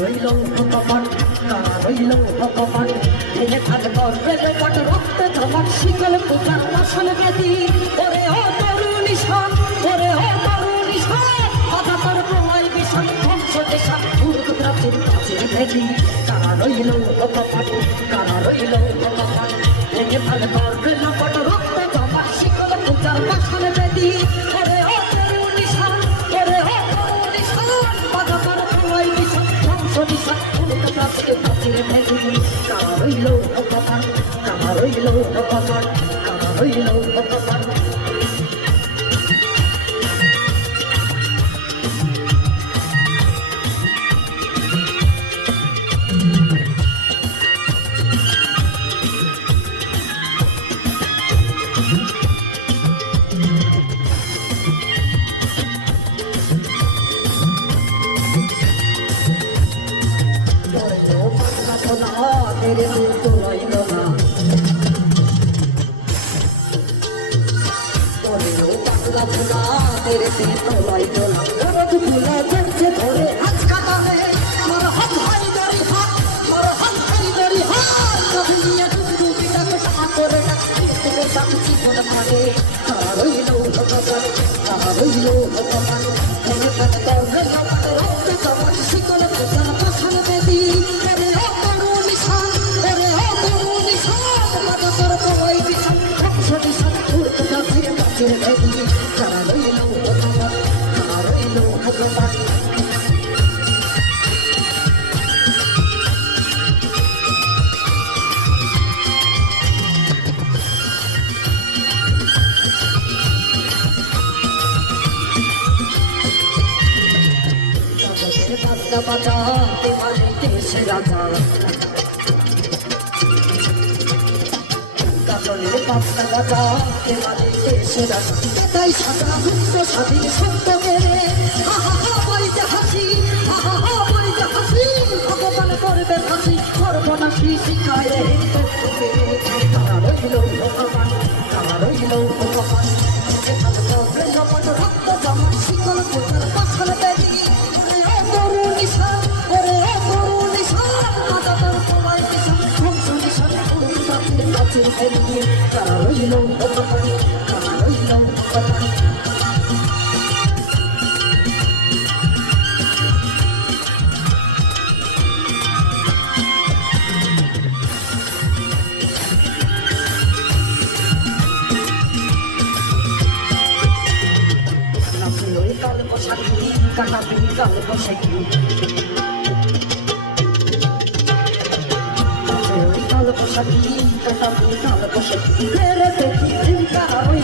রইল ভগবান কারা রইল ভগবান ভেঙে থাকবে রেলে পট রক্ত জমাট শিকল পূজার আসল বেদি ওরে ও তরুণ ঈশান ওরে ও তরুণ ঈশান আধা তোর প্রলয় বিষণ ধ্বংস দেশা দুর্গ প্রাচীর প্রাচীর বেদি কারা রইল ভগবান কারা রইল ভগবান ভেঙে থাকবে রেলে পট রক্ত জমাট শিকল পূজার আসল বেদি ওরে ও তরুণ ঈশান ওরে ও তরুণ ঈশান আধা তোর প্রলয় বিষণ ধ্বংস দেশা দুর্গ প্রাচীর প্রাচীর বেদি কারা রইল ভগবান কারা রইল ভগবান কারা রইল ভগবান तेरे दिल तो रहिलो ना तोरे लो पागला भुला तेरे दिल तो रहिलो ना रोज भुला जैसे धोरे हाथ काटाने मोर हाथ भाई दरी हाथ कभी ये डुबडु बिटा कटा करे ना तेरे साथ जीवन मारे कारा रहिलो भगवान कारा रहिलो भगवान तेरे पद तो रहिलो रोज समझ शिकल पसन पसन में दी तेरे কারা রইল ভগবান কারা রইল ভগবান বাঁচাতে পারে দেশ রাজা কাজলের পাঁচটা বাঁচাতে পারে দেশ রাজা তাই সাদা মুক্ত স্বাধীন সত্য মেরে বাড়িতে হাসি বাড়িতে হাসি ভগবান করবে হাসি সর্বনাশী শিখায় তারা রইল ভগবান তারা রইল ভগবান রক্ত জমা শিকল পোতার পাশাল বেদি তরুণ ঈশান ওরে তরুণ ঈশান আদা তোর সবাই ঈশান ধ্বংস ঈশান কাছে ফেলিয়ে তারা রইল ভগবান তারা রইল ভগবান কাল বসাকি কাটাবি কাল বসাকি কাল বসাকি কাটাবি কাল বসাকি দেখি চিন্তা ওই